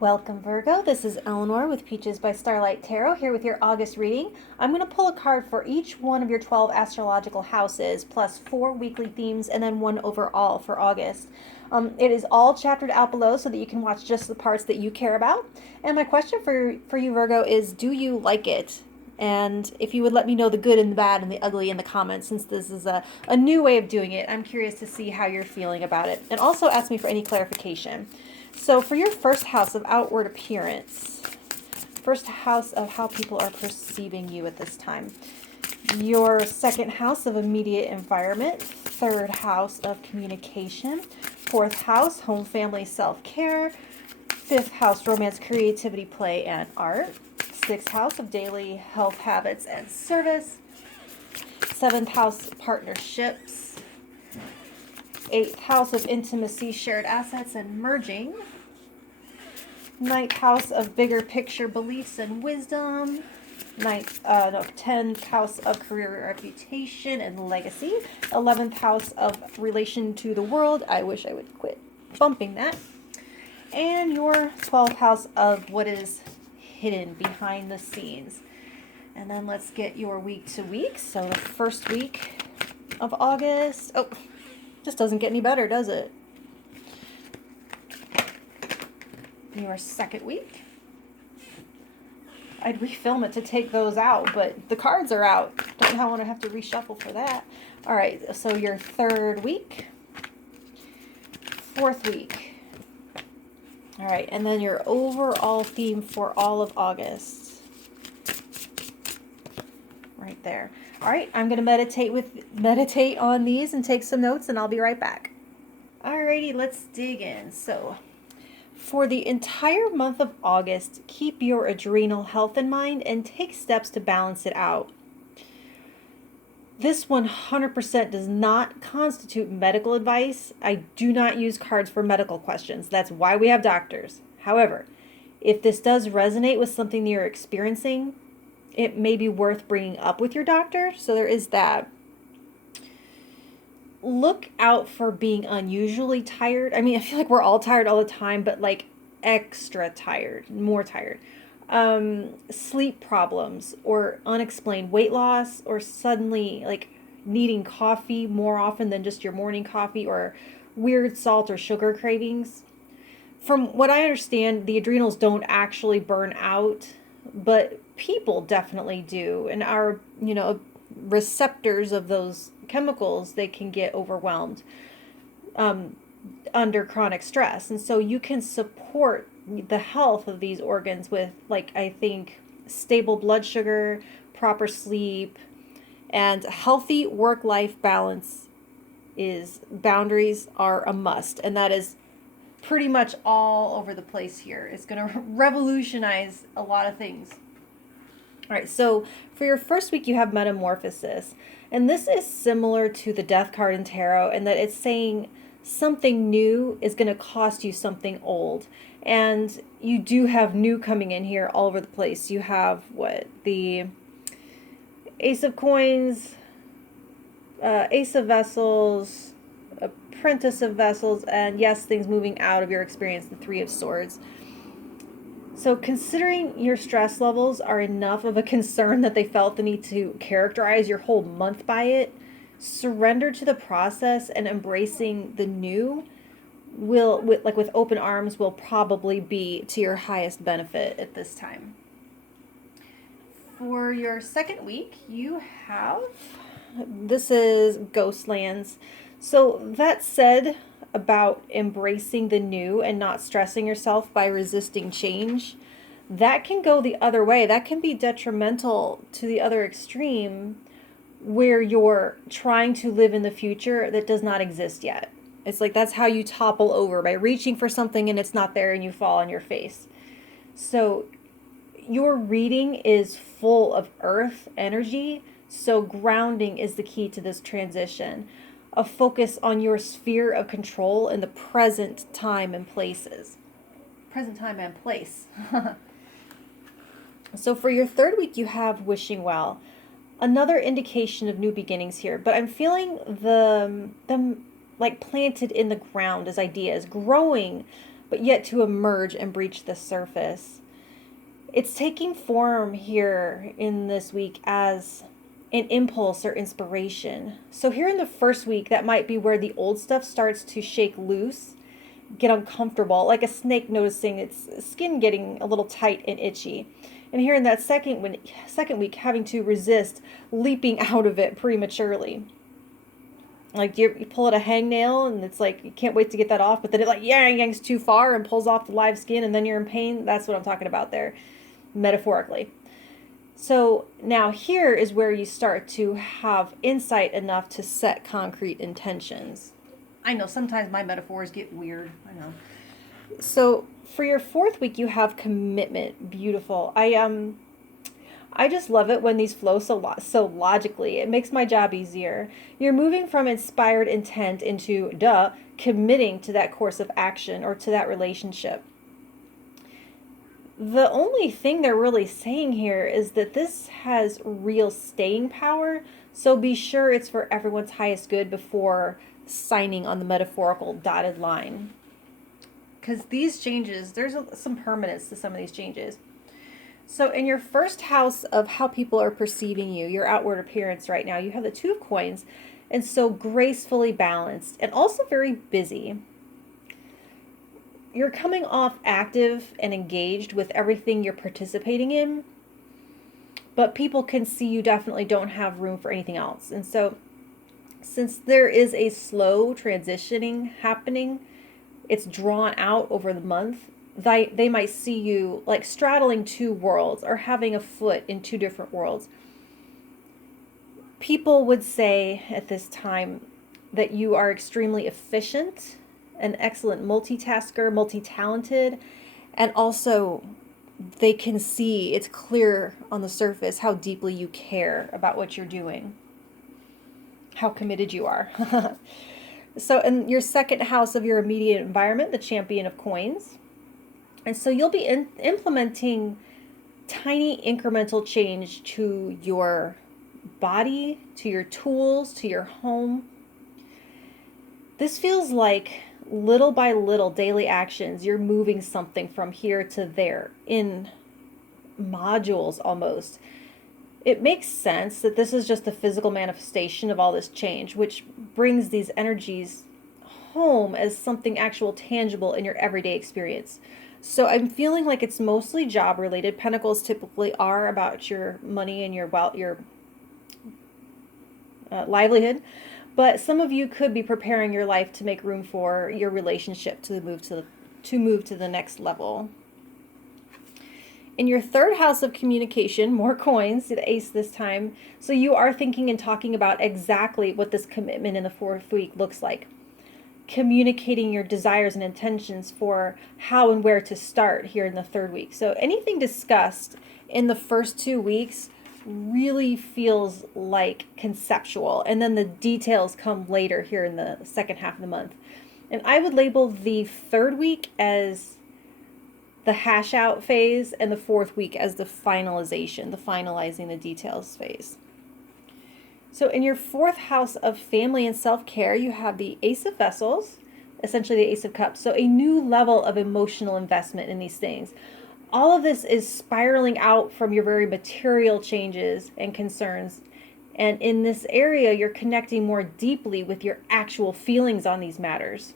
Welcome, Virgo. This is Eleanor with Peaches by Starlight Tarot here with your August reading. I'm going to pull a card for each one of your 12 astrological houses, plus 4 weekly themes, and then one overall for August. It is all chaptered out below so that you can watch just the parts that you care about. And my question for you, Virgo, is do you like it? And if you would let me know the good and the bad and the ugly in the comments, since this is a new way of doing it, I'm curious to see how you're feeling about it. And also ask me for any clarification. So for your first house of outward appearance, first house of how people are perceiving you at this time, your second house of immediate environment, third house of communication, fourth house, home, family, self-care, fifth house, romance, creativity, play, and art, sixth house of daily health habits and service, seventh house, partnerships, eighth house of intimacy, shared assets, and merging, ninth house of bigger picture beliefs and wisdom, 10th house of career, reputation, and legacy, 11th house of relation to the world. I wish I would quit bumping that. And your 12th house of what is hidden behind the scenes. And then let's get your week to week. So the first week of August. Oh, just doesn't get any better, does it? Your second week. I'd refilm it to take those out, but the cards are out. Don't know how I want to have to reshuffle for that. All right, so your third week. Fourth week. All right, and then your overall theme for all of August. Right there. All right, I'm going to meditate on these and take some notes, and I'll be right back. Alrighty, let's dig in. So, for the entire month of August, keep your adrenal health in mind and take steps to balance it out. This 100% does not constitute medical advice. I do not use cards for medical questions. That's why we have doctors. However, if this does resonate with something you're experiencing, it may be worth bringing up with your doctor. So there is that. Look out for being unusually tired. I mean, I feel like we're all tired all the time, but like extra tired, more tired. Sleep problems or unexplained weight loss or suddenly like needing coffee more often than just your morning coffee or weird salt or sugar cravings. From what I understand, the adrenals don't actually burn out, but people definitely do. And our, receptors of those chemicals, they can get overwhelmed under chronic stress. And so you can support the health of these organs with, like, I think, stable blood sugar, proper sleep, and healthy work-life balance boundaries are a must. And that is pretty much all over the place here. It's going to revolutionize a lot of things. All right, so for your first week, you have Metamorphosis. And this is similar to the Death card in Tarot in that it's saying something new is going to cost you something old. And you do have new coming in here all over the place. You have, the Ace of Coins, Ace of Vessels, Apprentice of Vessels, and yes, things moving out of your experience, the Three of Swords. So considering your stress levels are enough of a concern that they felt the need to characterize your whole month by it, surrender to the process and embracing the new with open arms will probably be to your highest benefit at this time. For your second week, you have, this is Ghostlands. So that said, about embracing the new and not stressing yourself by resisting change, that can go the other way. That can be detrimental to the other extreme where you're trying to live in the future that does not exist yet. It's like that's how you topple over, by reaching for something and it's not there and you fall on your face. So your reading is full of earth energy, so grounding is the key to this transition. A focus on your sphere of control in the present time and places. Present time and place. So for your third week, you have Wishing Well. Another indication of new beginnings here, but I'm feeling them like planted in the ground as ideas, growing but yet to emerge and breach the surface. It's taking form here in this week as an impulse or inspiration. So here in the first week, that might be where the old stuff starts to shake loose, get uncomfortable, like a snake noticing its skin getting a little tight and itchy. And here in that second week, having to resist leaping out of it prematurely. Like you pull at a hangnail and it's like you can't wait to get that off, but then it like yanks too far and pulls off the live skin and then you're in pain. That's what I'm talking about there, metaphorically. So now here is where you start to have insight enough to set concrete intentions. I know sometimes my metaphors get weird. I know. So for your fourth week, you have commitment. Beautiful. I just love it when these flow so logically. It makes my job easier. You're moving from inspired intent into committing to that course of action or to that relationship. The only thing they're really saying here is that this has real staying power, so be sure it's for everyone's highest good before signing on the metaphorical dotted line. Because these changes, there's some permanence to some of these changes. So in your first house of how people are perceiving you, your outward appearance right now, you have the Two of Coins, and so gracefully balanced and also very busy. You're coming off active and engaged with everything you're participating in, but people can see you definitely don't have room for anything else. And so since there is a slow transitioning happening, it's drawn out over the month, they might see you like straddling two worlds or having a foot in two different worlds. People would say at this time that you are extremely efficient, an excellent multitasker, multi-talented, and also they can see, it's clear on the surface how deeply you care about what you're doing, how committed you are. So in your second house of your immediate environment, the Champion of Coins. And so you'll be implementing tiny incremental change to your body, to your tools, to your home. This feels like little by little daily actions. You're moving something from here to there in modules almost. It makes sense that this is just the physical manifestation of all this change, which brings these energies home as something actual tangible in your everyday experience. So I'm feeling like it's mostly job related. Pentacles typically are about your money and your wealth, your livelihood. But some of you could be preparing your life to make room for your relationship to move to the next level. In your third house of communication, more coins, the Ace this time. So you are thinking and talking about exactly what this commitment in the fourth week looks like. Communicating your desires and intentions for how and where to start here in the third week. So anything discussed in the first 2 weeks really feels like conceptual, and then the details come later here in the second half of the month. And I would label the third week as the hash out phase and the fourth week as the finalization, the finalizing the details phase. So in your fourth house of family and self-care, you have the Ace of Vessels, essentially the Ace of Cups. So a new level of emotional investment in these things. All of this is spiraling out from your very material changes and concerns. And in this area, you're connecting more deeply with your actual feelings on these matters.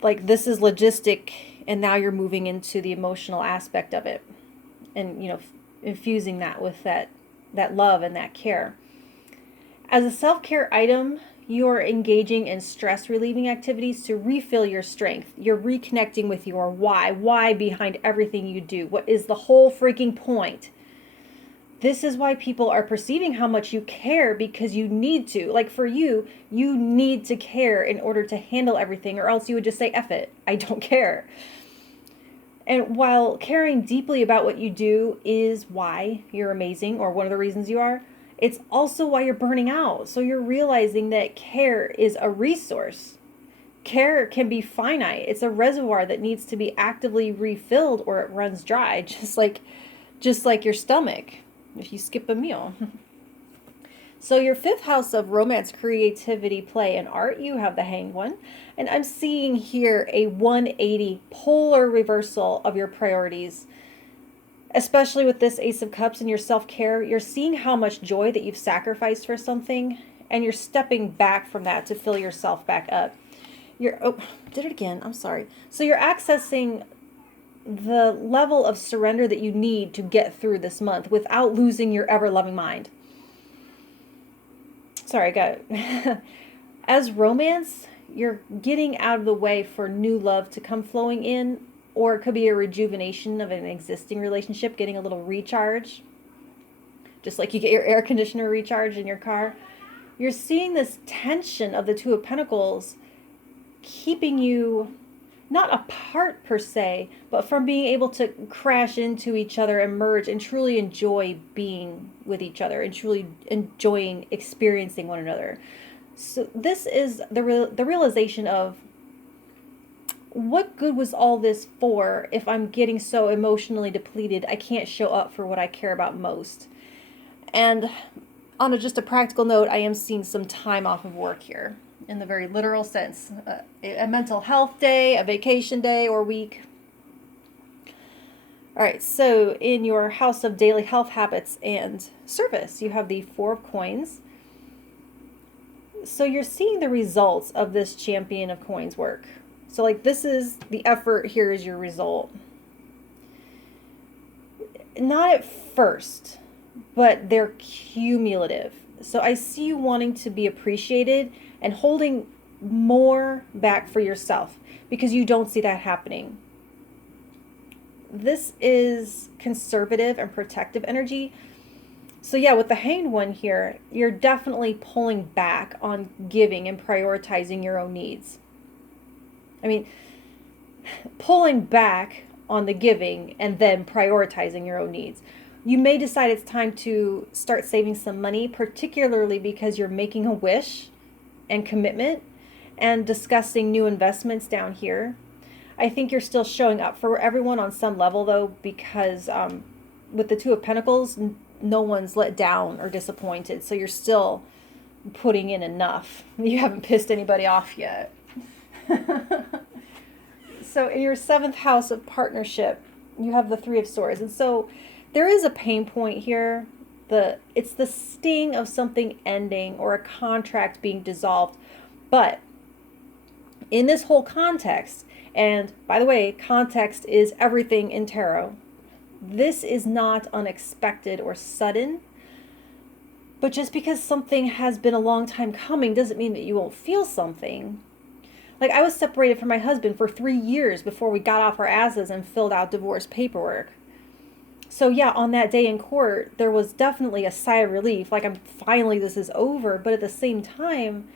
Like this is logistic, and now you're moving into the emotional aspect of it. And, infusing that with that love and that care. As a self-care item, you're engaging in stress relieving activities to refill your strength. You're reconnecting with your why behind everything you do. What is the whole freaking point? This is why people are perceiving how much you care, because you need to. Like for you, you need to care in order to handle everything, or else you would just say, F it, I don't care. And while caring deeply about what you do is why you're amazing, or one of the reasons you are, it's also why you're burning out. So you're realizing that care is a resource. Care can be finite. It's a reservoir that needs to be actively refilled or it runs dry, just like your stomach if you skip a meal. So your fifth house of romance, creativity, play, and art, you have the Hanged One. And I'm seeing here a 180 polar reversal of your priorities, especially with this Ace of Cups and your self-care. You're seeing how much joy that you've sacrificed for something, and you're stepping back from that to fill yourself back up. Did it again. I'm sorry. So you're accessing the level of surrender that you need to get through this month without losing your ever-loving mind. Sorry, I got it. As romance, you're getting out of the way for new love to come flowing in, or it could be a rejuvenation of an existing relationship, getting a little recharge. Just like you get your air conditioner recharged in your car. You're seeing this tension of the Two of Pentacles keeping you not apart per se, but from being able to crash into each other and merge and truly enjoy being with each other and truly enjoying experiencing one another. So this is the realization of, what good was all this for if I'm getting so emotionally depleted I can't show up for what I care about most? And on just a practical note, I am seeing some time off of work here in the very literal sense. A mental health day, a vacation day or week. All right, so in your house of daily health habits and service, you have the Four of Coins. So you're seeing the results of this Champion of Coins work. So like this is the effort, here is your result. Not at first, but they're cumulative. So I see you wanting to be appreciated and holding more back for yourself because you don't see that happening. This is conservative and protective energy. So yeah, with the Hanged One here, you're definitely pulling back on giving and prioritizing your own needs. I mean, pulling back on the giving and then prioritizing your own needs. You may decide it's time to start saving some money, particularly because you're making a wish and commitment and discussing new investments down here. I think you're still showing up for everyone on some level, though, because with the Two of Pentacles, no one's let down or disappointed. So you're still putting in enough. You haven't pissed anybody off yet. So in your seventh house of partnership, you have the Three of Swords. And so there is a pain point here. It's the sting of something ending or a contract being dissolved. But in this whole context, and by the way, context is everything in tarot, this is not unexpected or sudden. But just because something has been a long time coming doesn't mean that you won't feel something. Like, I was separated from my husband for 3 years before we got off our asses and filled out divorce paperwork. So yeah, on that day in court, there was definitely a sigh of relief. Like, finally, this is over. But at the same time,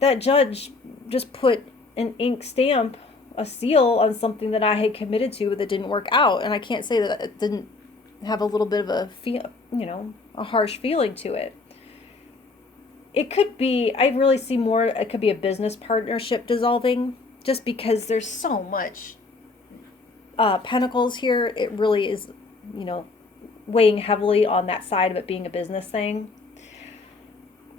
that judge just put an ink stamp, a seal on something that I had committed to that didn't work out. And I can't say that it didn't have a little bit of a harsh feeling to it. It could be, I really see more, it could be a business partnership dissolving, just because there's so much pentacles here. It really is, weighing heavily on that side of it being a business thing.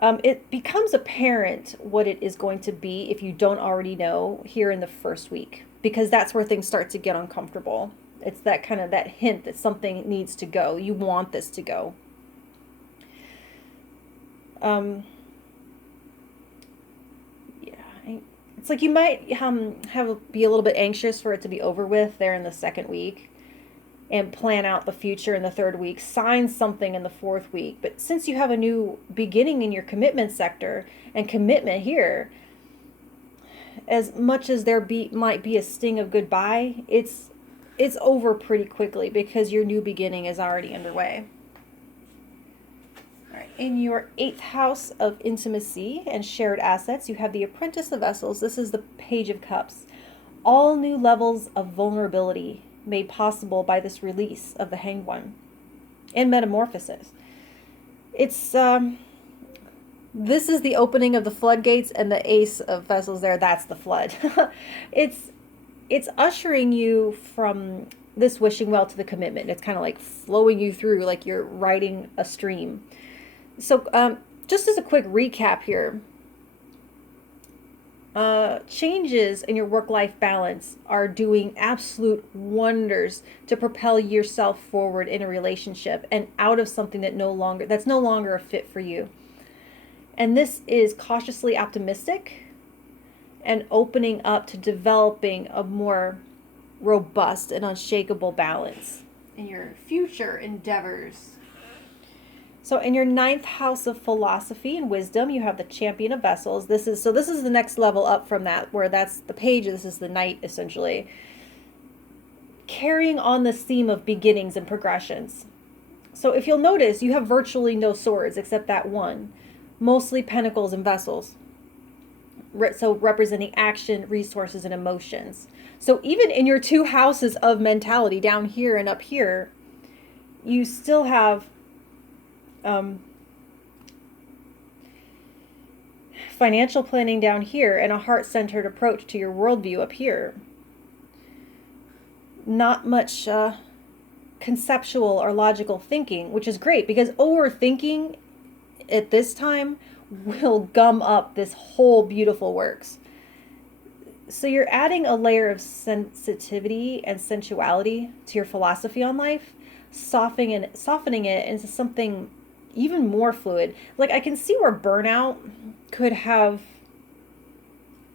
It becomes apparent what it is going to be if you don't already know here in the first week, because that's where things start to get uncomfortable. It's that kind of that hint that something needs to go. You want this to go. It's like you might be a little bit anxious for it to be over with there in the second week and plan out the future in the third week, sign something in the fourth week. But since you have a new beginning in your commitment sector and commitment here, as much as there might be a sting of goodbye, it's over pretty quickly because your new beginning is already underway. In your 8th house of intimacy and shared assets, you have the Apprentice of Vessels. This is the Page of Cups. All new levels of vulnerability made possible by this release of the Hanged One and metamorphosis. It's this is the opening of the floodgates, and the Ace of Vessels there, that's the flood. It's ushering you from this wishing well to the commitment. It's kind of like flowing you through, like you're riding a stream. So just as a quick recap here, changes in your work-life balance are doing absolute wonders to propel yourself forward in a relationship and out of something that's no longer a fit for you. And this is cautiously optimistic and opening up to developing a more robust and unshakable balance in your future endeavors. So in your 9th house of philosophy and wisdom, you have the Champion of Vessels. This is the next level up from that, where that's the page. This is the Knight, essentially. Carrying on this theme of beginnings and progressions. So if you'll notice, you have virtually no swords except that one. Mostly pentacles and vessels. So representing action, resources, and emotions. So even in your 2 houses of mentality, down here and up here, you still have financial planning down here and a heart-centered approach to your worldview up here. Not much conceptual or logical thinking, which is great because overthinking at this time will gum up this whole beautiful works. So you're adding a layer of sensitivity and sensuality to your philosophy on life, softening it into something even more fluid. Like, I can see where burnout could have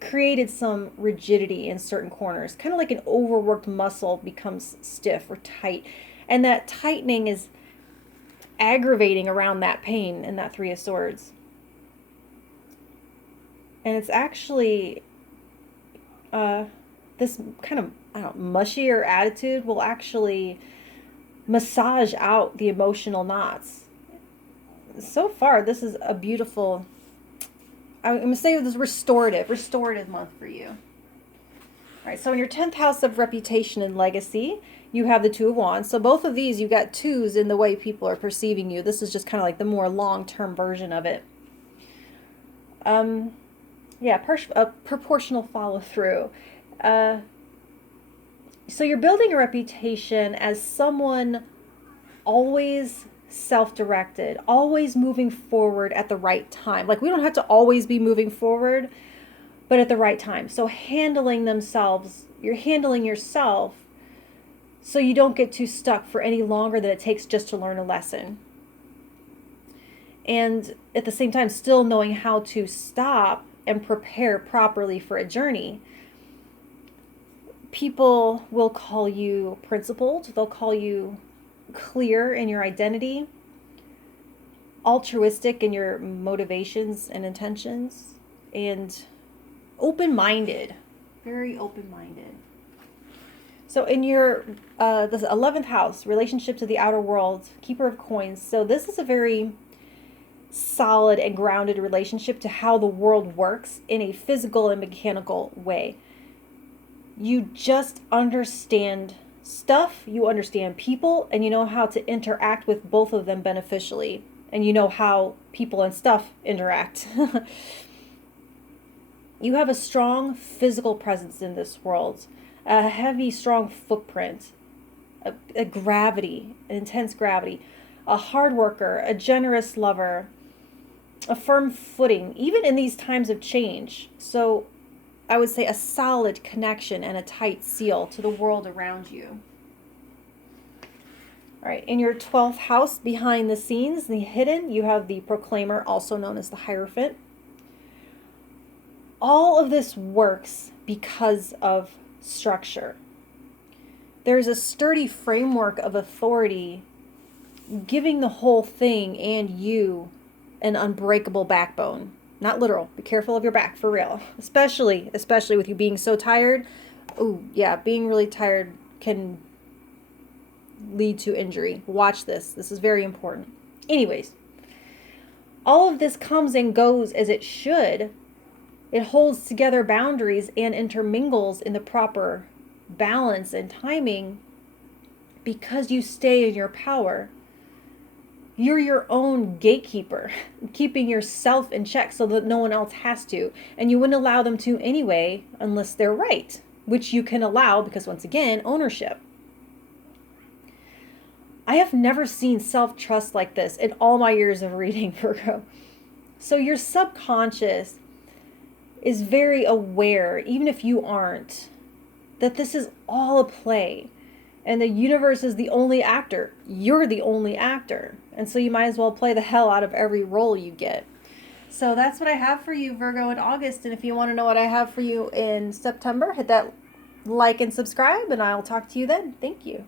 created some rigidity in certain corners, kind of like an overworked muscle becomes stiff or tight, and that tightening is aggravating around that pain in that 3 of Swords. And it's actually this kind of, I don't know, mushier attitude will actually massage out the emotional knots. So far, this is a beautiful, I'm going to say this restorative month for you. All right, so in your 10th house of reputation and legacy, you have the 2 of Wands. So both of these, you got 2s in the way people are perceiving you. This is just kind of like the more long-term version of it. Yeah, proportional follow-through. So you're building a reputation as someone always self-directed, always moving forward at the right time. Like, we don't have to always be moving forward, but at the right time. So you're handling yourself so you don't get too stuck for any longer than it takes just to learn a lesson. And at the same time, still knowing how to stop and prepare properly for a journey. People will call you principled. They'll call you clear in your identity, altruistic in your motivations and intentions, and open-minded, very open-minded. So in your the 11th house, relationship to the outer world, Keeper of Coins. So this is a very solid and grounded relationship to how the world works in a physical and mechanical way. You just understand stuff, you understand people, and you know how to interact with both of them beneficially. And you know how people and stuff interact. You have a strong physical presence in this world, a heavy, strong footprint, a gravity, an intense gravity, a hard worker, a generous lover, a firm footing, even in these times of change. So I would say a solid connection and a tight seal to the world around you. All right, in your 12th house, behind the scenes, the hidden, you have the Proclaimer, also known as the Hierophant. All of this works because of structure. There's a sturdy framework of authority giving the whole thing and you an unbreakable backbone. Not literal. Be careful of your back, for real. Especially with you being so tired. Oh, yeah, being really tired can lead to injury. Watch this. This is very important. Anyways, all of this comes and goes as it should. It holds together boundaries and intermingles in the proper balance and timing because you stay in your power. You're your own gatekeeper, keeping yourself in check so that no one else has to. And you wouldn't allow them to anyway unless they're right, which you can allow because, once again, ownership. I have never seen self-trust like this in all my years of reading, Virgo. So your subconscious is very aware, even if you aren't, that this is all a play. And the universe is the only actor. You're the only actor. And so you might as well play the hell out of every role you get. So that's what I have for you, Virgo, in August. And if you want to know what I have for you in September, hit that like and subscribe, and I'll talk to you then. Thank you.